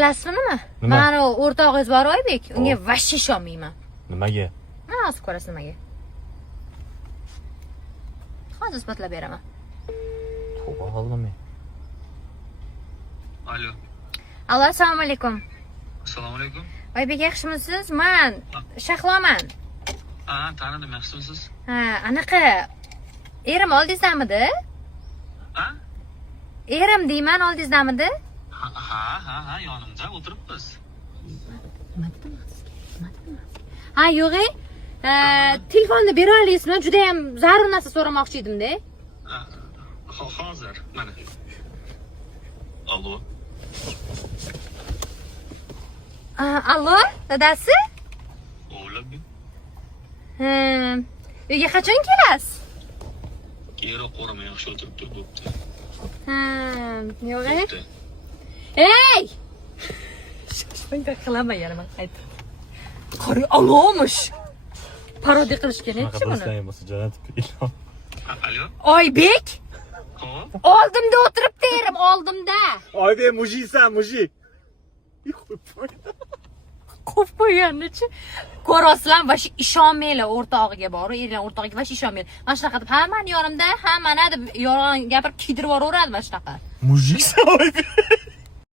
Bilasizmi nima? Nima? Mani o'rtog'ingiz bor Oybek, unga vashshi ishonmayman. Nimaga? Mana hozir ko'rasiz nimaga. Hozir isbotlab beraman. Tavba qildim. Alo. Allo, assalomu alaykum. Assalomu alaykum. Oybek yaxshimisiz? Men Shahloman. Ha, tanidim, yaxshimisiz? Ha, anaqa erim oldingizdamidi? Ha? Erim deyman, oldingizdamidi? Ha, yonimda o'tiribmiz. Ha, yo'q-e. Telefonni bera olasizmi? Juda ham zarur narsa so'ramoqchi edim-da. Hozir, mana. Allo. Allo, dadasi? O'g'lim. Uyga qachon kelasiz? Keyinroq qo'rama yaxshi o'tiribdi, bo'pti. Yo'q-e. Bo'pti. Ey! Shunday qilaman yana men qaytib. Qori alomish. Parodiya qilish kerak-chi buni. Qilsang bo'lsa jo'natib qo'ying. Alo. Oybek, Hop. oldimda o'tiribdi erim, oldimda. Oybek mujiksan, mujik. Qo'yib qo'yganni-chi. Ko'rasizlar, va ishonmanglar o'rtog'iga bor, erlar o'rtog'iga va ishonmanglar. Mana shunaqa deb hammani yonimda, hammani deb yolg'on gapirib kiydirib yuboraveradi mana shunaqa. Mujiksan Oybek.